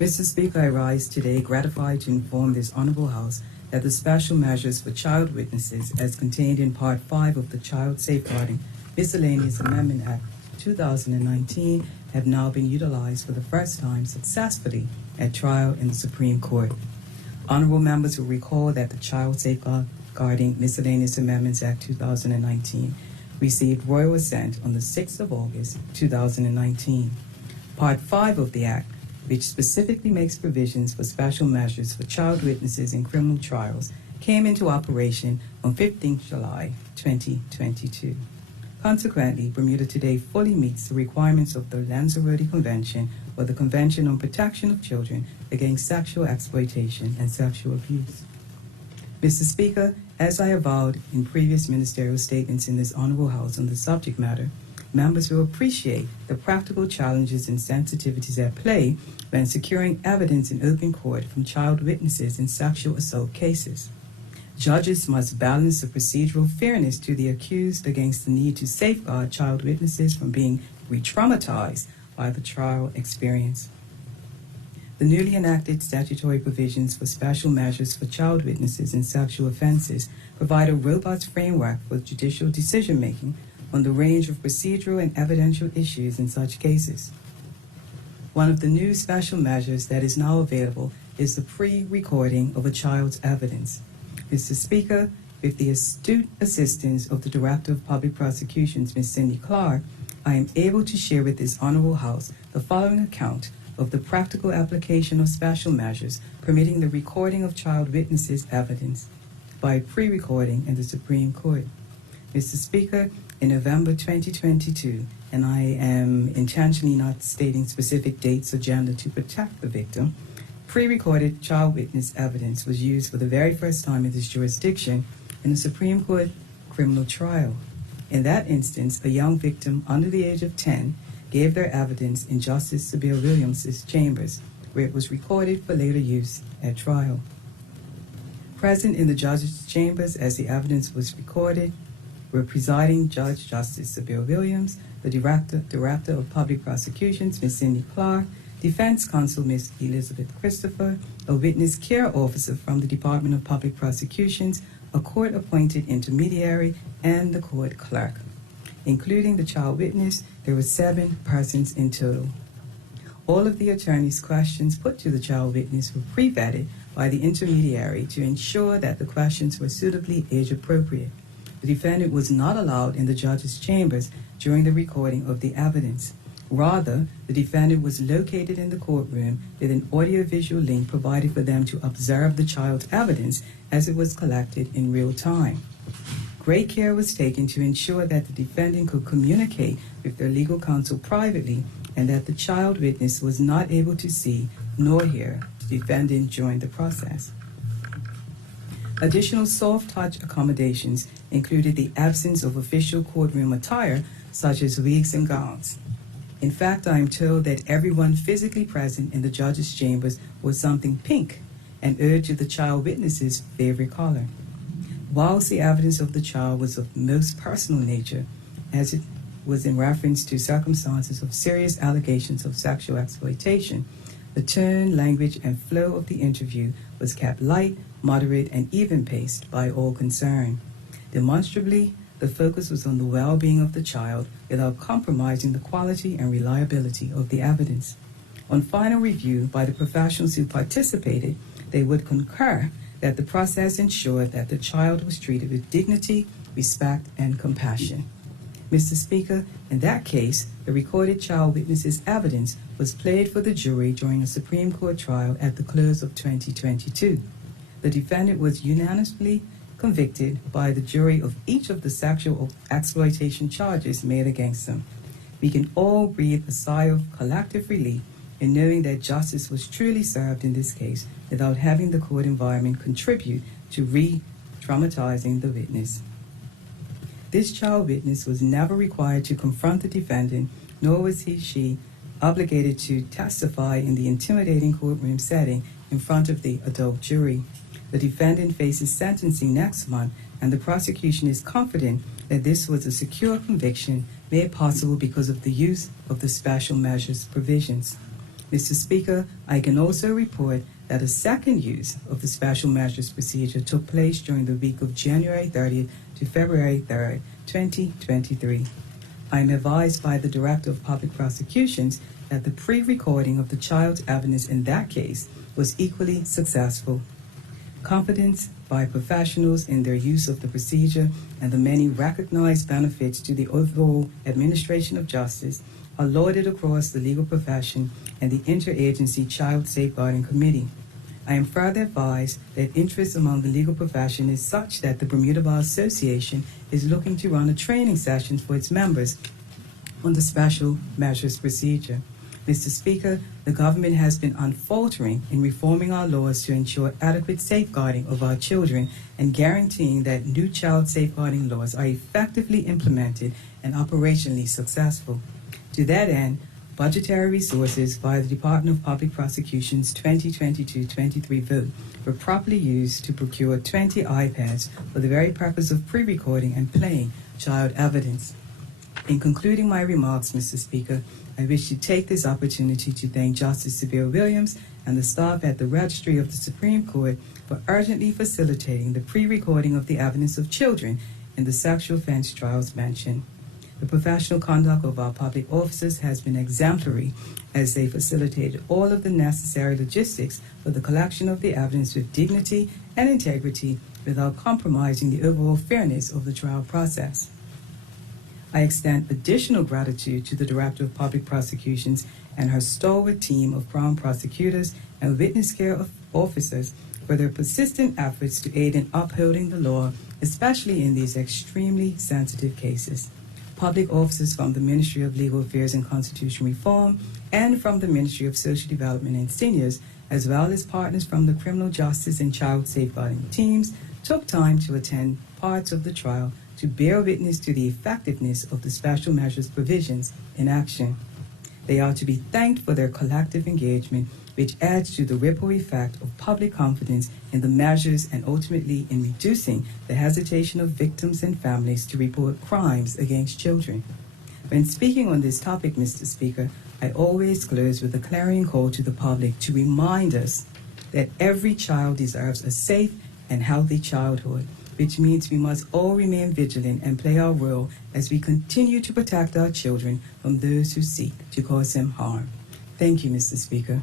Mr. Speaker, I rise today gratified to inform this Honorable House that the special measures for child witnesses as contained in Part 5 of the Child Safeguarding Miscellaneous Amendment Act 2019 have now been utilized for the first time successfully at trial in the Supreme Court. Honorable members will recall that the Child Safeguarding Miscellaneous Amendments Act 2019 received royal assent on the 6th of August 2019. Part 5 of the Act, which specifically makes provisions for special measures for child witnesses in criminal trials, came into operation on 15 July 2022. Consequently, Bermuda today fully meets the requirements of the Lanzarote Convention or the Convention on Protection of Children against Sexual Exploitation and Sexual Abuse. Mr. Speaker, as I avowed in previous ministerial statements in this Honorable House on the subject matter, members will appreciate the practical challenges and sensitivities at play when securing evidence in open court from child witnesses in sexual assault cases. Judges must balance the procedural fairness to the accused against the need to safeguard child witnesses from being re-traumatized by the trial experience. The newly enacted statutory provisions for special measures for child witnesses in sexual offenses provide a robust framework for judicial decision-making on the range of procedural and evidential issues in such cases. One of the new special measures that is now available is the pre-recording of a child's evidence. Mr. Speaker, with the astute assistance of the Director of Public Prosecutions, Ms. Cindy Clark, I am able to share with this Honorable House the following account of the practical application of special measures permitting the recording of child witnesses' evidence by pre-recording in the Supreme Court. Mr. Speaker, in November 2022, and I am intentionally not stating specific dates or gender to protect the victim, pre-recorded child witness evidence was used for the very first time in this jurisdiction in a Supreme Court criminal trial. In that instance, a young victim under the age of 10 gave their evidence in Justice Sybil Williams' chambers, where it was recorded for later use at trial. Present in the judge's chambers as the evidence was recorded were presiding Judge Justice Sybil Williams, the Director of Public Prosecutions, Ms. Cindy Clark, Defense Counsel, Ms. Elizabeth Christopher, a witness care officer from the Department of Public Prosecutions, a court-appointed intermediary, and the court clerk. Including the child witness, there were 7 persons in total. All of the attorney's questions put to the child witness were pre-vetted by the intermediary to ensure that the questions were suitably age-appropriate. The defendant was not allowed in the judge's chambers during the recording of the evidence. Rather, the defendant was located in the courtroom with an audiovisual link provided for them to observe the child's evidence as it was collected in real time. Great care was taken to ensure that the defendant could communicate with their legal counsel privately and that the child witness was not able to see nor hear the defendant during the process. Additional soft-touch accommodations included the absence of official courtroom attire, such as wigs and gowns. In fact, I am told that everyone physically present in the judge's chambers wore something pink, an ode to the child witness's favorite color. Whilst the evidence of the child was of most personal nature, as it was in reference to circumstances of serious allegations of sexual exploitation, the tone, language, and flow of the interview was kept light, moderate, and even-paced by all concerned. Demonstrably, the focus was on the well-being of the child without compromising the quality and reliability of the evidence. On final review by the professionals who participated, they would concur that the process ensured that the child was treated with dignity, respect, and compassion. Mr. Speaker, in that case, the recorded child witness's evidence was played for the jury during a Supreme Court trial at the close of 2022. The defendant was unanimously convicted by the jury of each of the sexual exploitation charges made against them. We can all breathe a sigh of collective relief in knowing that justice was truly served in this case without having the court environment contribute to re-traumatizing the witness. This child witness was never required to confront the defendant, nor was she obligated to testify in the intimidating courtroom setting in front of the adult jury. The defendant faces sentencing next month, and the prosecution is confident that this was a secure conviction made possible because of the use of the special measures provisions. Mr. Speaker, I can also report that a second use of the special measures procedure took place during the week of January 30th to February 3rd, 2023. I am advised by the Director of Public Prosecutions that the pre-recording of the child's evidence in that case was equally successful. Confidence by professionals in their use of the procedure and the many recognized benefits to the overall administration of justice are lauded across the legal profession and the Interagency Child Safeguarding Committee. I am further advised that interest among the legal profession is such that the Bermuda Bar Association is looking to run a training session for its members on the special measures procedure. Mr. Speaker, the government has been unfaltering in reforming our laws to ensure adequate safeguarding of our children and guaranteeing that new child safeguarding laws are effectively implemented and operationally successful. To that end, budgetary resources via the Department of Public Prosecution's 2022-23 vote were properly used to procure 20 iPads for the very purpose of pre-recording and playing child evidence. In concluding my remarks, Mr. Speaker, I wish to take this opportunity to thank Justice Severe Williams and the staff at the Registry of the Supreme Court for urgently facilitating the pre-recording of the evidence of children in the sexual offense trials mentioned. The professional conduct of our public officers has been exemplary as they facilitated all of the necessary logistics for the collection of the evidence with dignity and integrity without compromising the overall fairness of the trial process. I extend additional gratitude to the Director of Public Prosecutions and her stalwart team of Crown prosecutors and witness care officers for their persistent efforts to aid in upholding the law, especially in these extremely sensitive cases. Public officers from the Ministry of Legal Affairs and Constitutional Reform and from the Ministry of Social Development and Seniors, as well as partners from the criminal justice and child safeguarding teams, took time to attend parts of the trial to bear witness to the effectiveness of the special measures provisions in action. They are to be thanked for their collective engagement, which adds to the ripple effect of public confidence in the measures and ultimately in reducing the hesitation of victims and families to report crimes against children. When speaking on this topic, Mr. Speaker, I always close with a clarion call to the public to remind us that every child deserves a safe and healthy childhood, which means we must all remain vigilant and play our role as we continue to protect our children from those who seek to cause them harm. Thank you, Mr. Speaker.